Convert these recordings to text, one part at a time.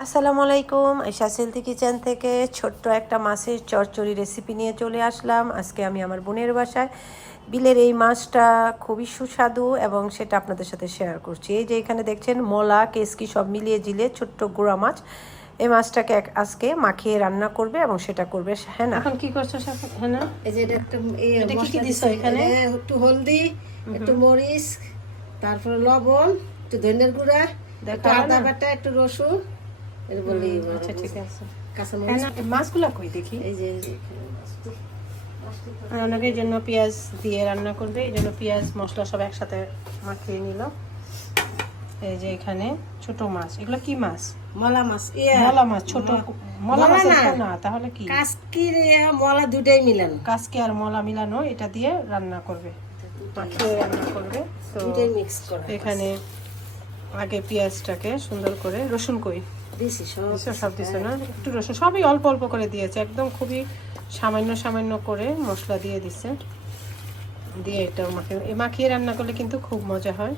আসসালামু আলাইকুম আইসা সেলথি কিচেন থেকে ছোট্ট একটা মাছের চচ্চড়ি রেসিপি নিয়ে চলে আসলাম। আজকে আমি আমার বোনের বাসায়। বিলের এই মাছটা খুবই সুস্বাদু এবং সেটা আপনাদের সাথে শেয়ার করছি। এই যে এখানে দেখছেন মলা কেসকি সব মিলিয়ে জিলে ছোট্ট গুঁড়া মাছ। এই মাছটাকে এক- আজকে মাখিয়ে রান্না করবে এবং সেটা করবে হ্যাঁ এখন কি করছ হ্যাঁ এই যে এটা একটা এটা কি কি দিছো এখানে? একটু হলদি একটু মরিচ তারপরে লবণ একটু ধনিয়ার গুঁড়া একটু আদা বাটা একটু রসুন। এর বলি আচ্ছা ঠিক আছে। কাঁচা হ্যাঁ মাছগুলো কই দেখি? এই যে ওনাকে এই জন্য পেঁয়াজ দিয়ে রান্না করবে এই জন্য পেঁয়াজ মশলা সব একসাথে মাখিয়ে নিল। এই যে এখানে ছোট মাছ। এগুলো কি মাছ? মলা মাছ মলা মাছ ছোট মলা মাছ না। তাহলে কি? মলা দুটাই মিলান। কাসকে আর মলা মিলানো এটা দিয়ে রান্না করবে। মাখিয়ে রান্না করবে। তো এখানে আগে পেঁয়াজটাকে সুন্দর করে রসুন কই? দিছি সব সব দিছো না? একটু রসুন সবই অল্প অল্প করে দিয়েছে একদম খুবই সামান্য সামান্য করে মশলা দিয়ে দিছে দিয়ে এটা মাখিয়ে মাখিয়ে রান্না করলে কিন্তু খুব মজা হয়।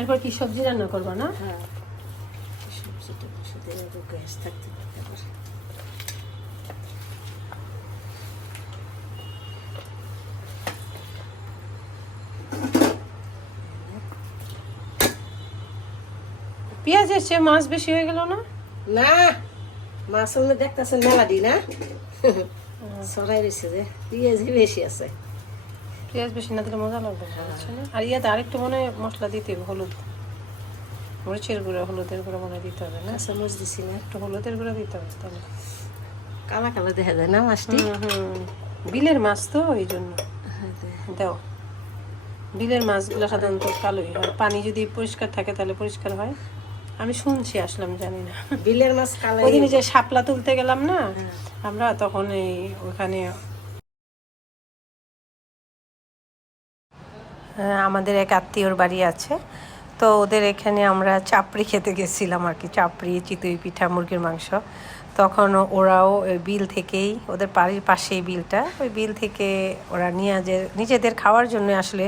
এরপর কি সবজি রান্না করবা না? হ্যাঁ সবজিটা গ্যাস থাকতে পারে। পেঁয়াজের চেয়ে মাছ বেশি হয়ে গেল না? না মাছ মধ্যে দেখতেছেন মেলাডি না সরাই রয়েছে যে পেঁয়াজই বেশি আছে। পেঁয়াজ বেশি না দিলে মজা লাগবে? আর ইয়াতে আরেকটু মনে হয় মশলা দিতে হবে, হলুদ। মরিচের গুঁড়া হলুদের গুঁড়া মনে হয় দিতে হবে না? কাঁচা মরিচ দিছি না। একটু হলুদের গুঁড়া দিতে হবে তাহলে। কালা কালা দেখা যায় না মাছটি। বিলের মাছ তো এই জন্য। দাও। বিলের মাছগুলো সাধারণত কালোই হয়। পানি যদি পরিষ্কার থাকে তাহলে পরিষ্কার হয়। আমি শুনছি আসলাম জানি না। বিলের মাছ কালা ওই যে শাপলা তুলতে গেলাম না আমরা তখন এই ওখানে আমাদের এক আত্মীয়র বাড়ি আছে। তো ওদের এখানে আমরা চাপড়ি খেতে গেছিলাম আর কি চাপড়ি চিতই পিঠা মুরগির মাংস। তখন ওরাও বিল থেকেই ওদের বাড়ির পাশেই বিলটা ওই বিল থেকে ওরা নিয়ে যে নিজেদের খাওয়ার জন্য আসলে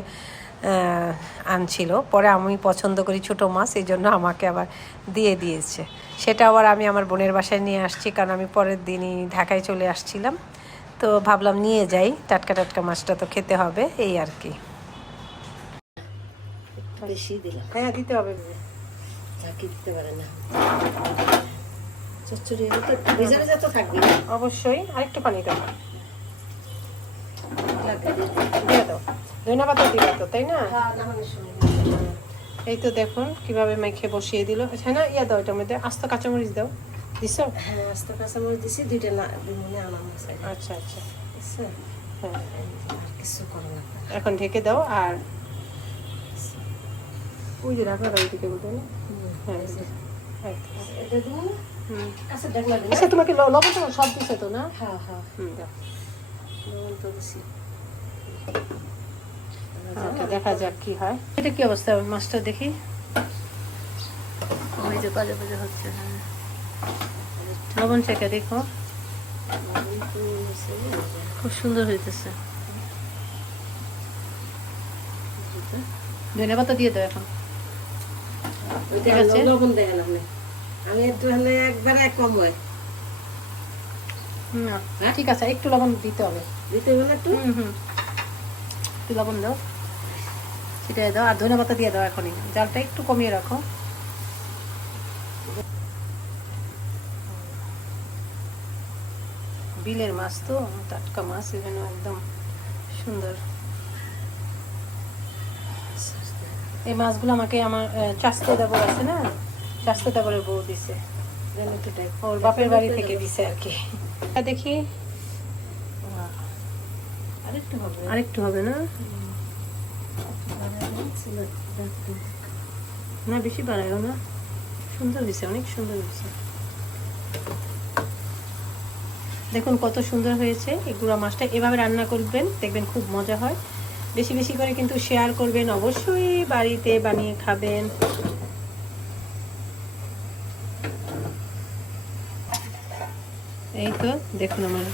আনছিল। পরে আমি পছন্দ করি ছোটো মাছ এই জন্য আমাকে আবার দিয়ে দিয়েছে। সেটা আবার আমি আমার বোনের বাসায় নিয়ে আসছি কারণ আমি পরের দিনই ঢাকায় চলে আসছিলাম। তো ভাবলাম নিয়ে যাই টাটকা টাটকা মাছটা তো খেতে হবে এই আর কি। বেশি দিলাম। হ্যাঁ দিতে হবে। ঝাঁকি দিতে পারে না। চচ্চড়ি তো ভেজা ভেজা তো থাকবে অবশ্যই আরেকটু পানি দেবো লাগবে দিতে। দিয়ে দাও ধনিয়া পাতা দিবে তো তাই না? হ্যাঁ। এই তো দেখুন কীভাবে মেখে বসিয়ে দিল। হ্যাঁ না ইয়া দাও এটার মধ্যে আস্ত কাঁচামরিচ দাও। দিছো? হ্যাঁ আস্ত কাঁচা মরিচ দিছি দুইটা না মনে আনাম আচ্ছা আচ্ছা? হ্যাঁ। কিছু করা না। এখন ঢেকে দাও আর ওই যে রাখা ওইদিকে বলতে না? হ্যাঁ তো। এটা দিন আচ্ছা তোমাকে ল- লবণ টবণ সব দিছে তো না? হ্যাঁ হ্যাঁ। হুম দাও। লবণ তো দিছি। দেখা যাক কি হয়। এটা কি অবস্থা? মাছটা দেখি। যে বাজে বাজে হচ্ছে হ্যাঁ। লবণ চেখে দেখো। খুব সুন্দর হইতেছে। ধনে পাতা দিয়ে দাও এখন। ঠিক আছে। লবণ আমি একটু হলে একবারে কম হয়। না ঠিক আছে একটু লবণ দিতে হবে। দিতে হবে না একটু? হুম হুম। একটু লবণ দাও। ছিটাই দাও আর ধনে পাতা দিয়ে দাও এখনই। জালটা একটু কমিয়ে রাখো। বিলের মাছ তো, টাটকা মাছ জন্য একদম সুন্দর। এই মাছগুলো আমাকে আমার চাস্তে দেবর আছে না? চাস্তে দেবরের বউ দিছে। ওর বাপের বাড়ি থেকে দিছে আর কি। দেখি। আরেকটু হবে। না? না, বেশি বাড়াইও না। সুন্দর হয়েছে, অনেক সুন্দর হয়েছে। দেখুন কত সুন্দর হয়েছে এই গুঁড়া মাছটা। এভাবে রান্না করবেন, দেখবেন খুব মজা হয়। বেশি বেশি করে কিন্তু শেয়ার করবেন, অবশ্যই বাড়িতে বানিয়ে খাবেন। এই তো, দেখুন আমার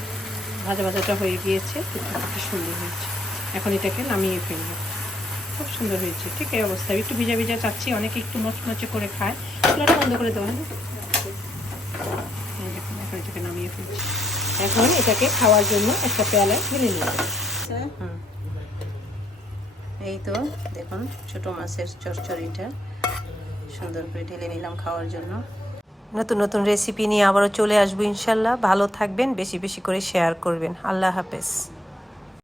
ভাজা ভাজাটা হয়ে গিয়েছে কি সুন্দর হয়েছে। এখন এটাকে নামিয়ে ফেলব। খুব সুন্দর হয়েছে ঠিক এই অবস্থা একটু ভিজা ভিজা চাচ্ছি অনেকে একটু মচমচে করে খায়। চুলাটা বন্ধ করে দেওয়া হ্যাঁ? দেখুন, এখন এটাকে নামিয়ে ফেলছি। এখন এটাকে খাওয়ার জন্য একটা পেয়ালায় নেব। হুম। এই তো দেখুন ছোট মাছের চচ্চড়িটা সুন্দর করে ঢেলে নিলাম খাওয়ার জন্য। নতুন নতুন রেসিপি নিয়ে আবারও চলে আসব ইনশাল্লাহ। ভালো থাকবেন, বেশি বেশি করে শেয়ার করবেন। আল্লাহ হাফেজ।